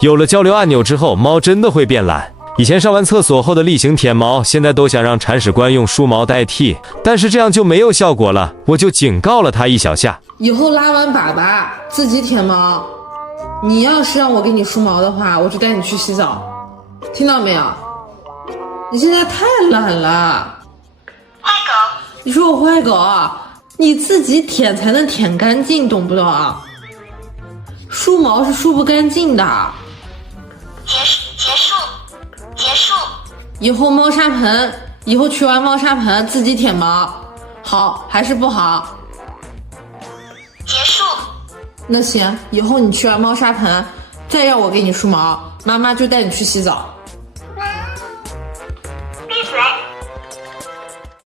有了交流按钮之后，猫真的会变懒。以前上完厕所后的例行舔毛，现在都想让铲屎官用梳毛代替，但是这样就没有效果了，我就警告了他一小下。以后拉完粑粑自己舔毛，你要是让我给你梳毛的话，我就带你去洗澡，听到没有？你现在太懒了。坏狗，你说我坏狗，你自己舔才能舔干净，懂不懂？梳毛是梳不干净的。结束。以后猫砂盆，以后去完猫砂盆自己舔毛，好还是不好？结束。那行，以后你去完猫砂盆，再让我给你梳毛，妈妈就带你去洗澡。